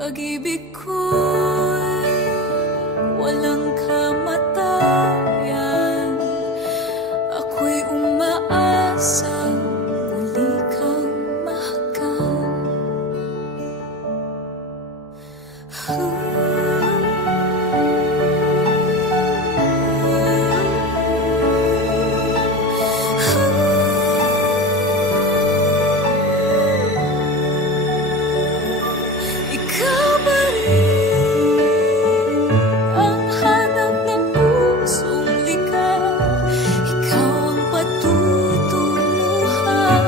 Pag-ibig ko'y walang kamatayan. Ako'y umaasang muli kang mahagan. Ikaw ba rin ang hanap ng pusong ligaw? Ikaw ang patutunguhan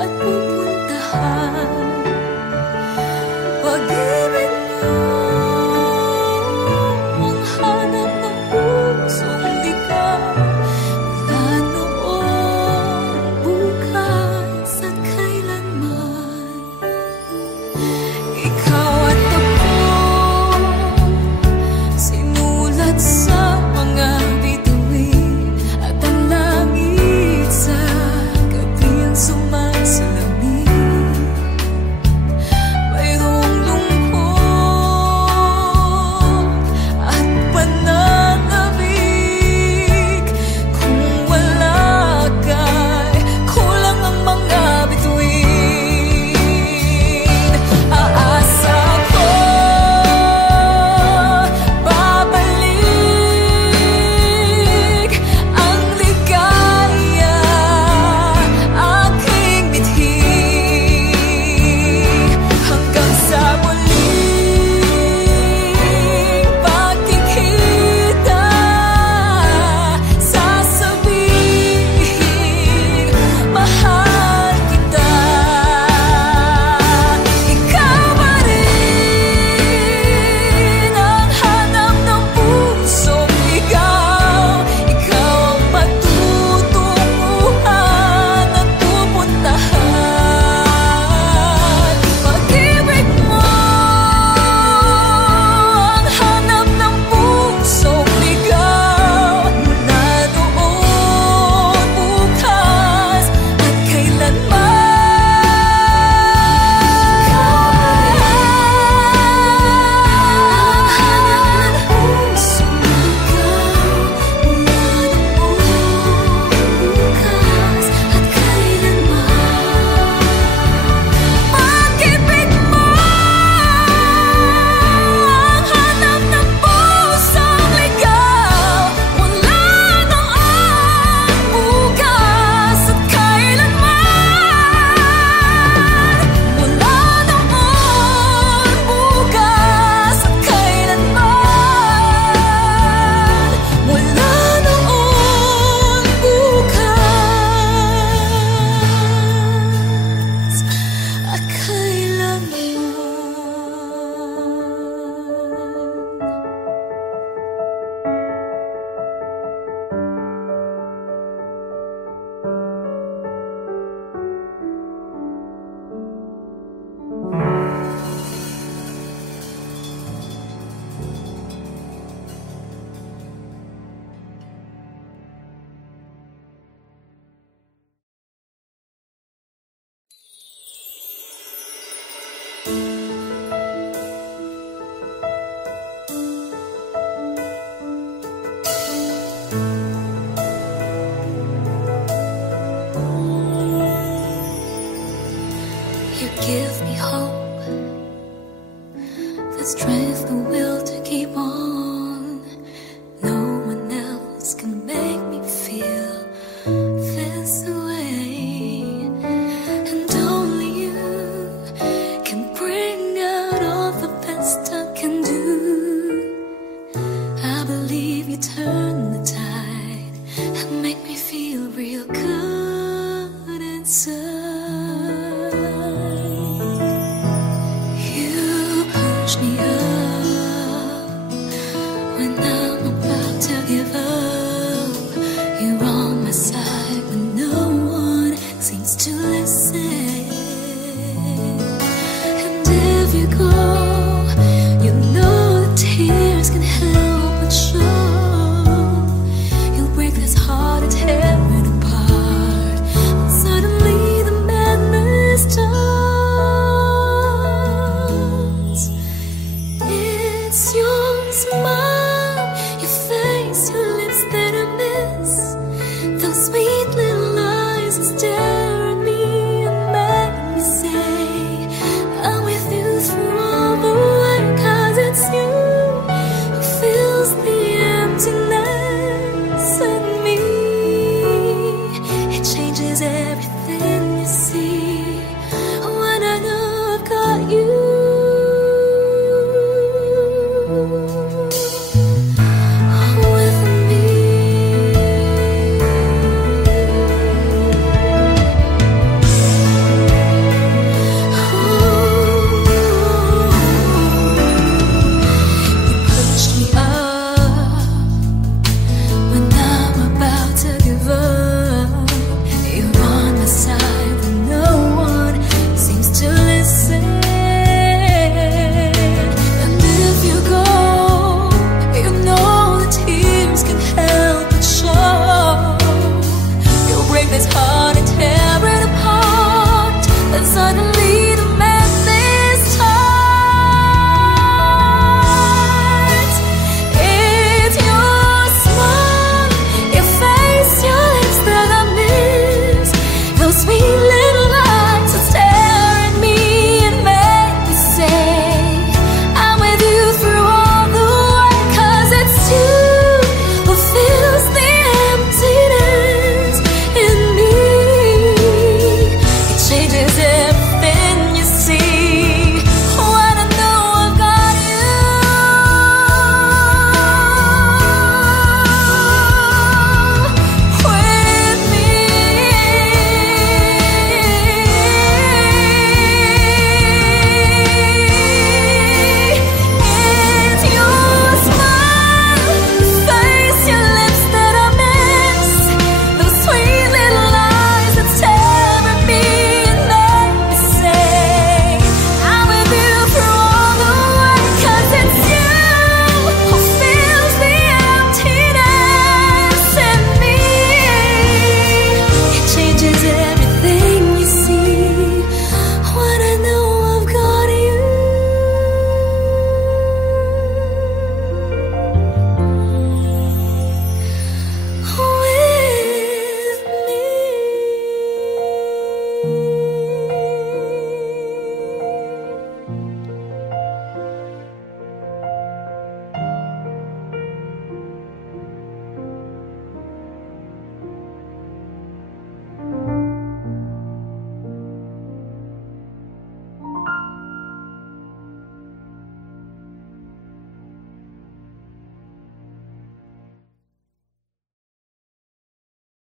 at pupuntahan. Pag-ibig mo ang hanap ng pusong ligaw. Mula noon, bukas at kailanman. Ikaw at ako, sinulat sa mga bituin, at ang langit sa gabi ang sumasalamin. Mayroong lungkot at pananabik. Kung wala ka'y kulang ang mga bituin. Aasa ko babalik ang ligaya aking mithi, hanggang sa muling pagkikita. Sasabihin, mahal kita. Ikaw ba rin ang hanap ng pusong ligaw? Ikaw ang patutunguhan at pupuntahan. Pag-ibig mo ang hanap ng pusong ligaw. Mula noon, bukas at kailanman. Ikaw ang hanap ng pusong ligaw. Mula noon, bukas at kailanman. Pag-ibig mo ang hanap ng pusong ligaw. Mula noon, bukas at kailanman. Mula noon, bukas at kailanman. Mula noon, bukas at kailanman. You give me hope, the strength to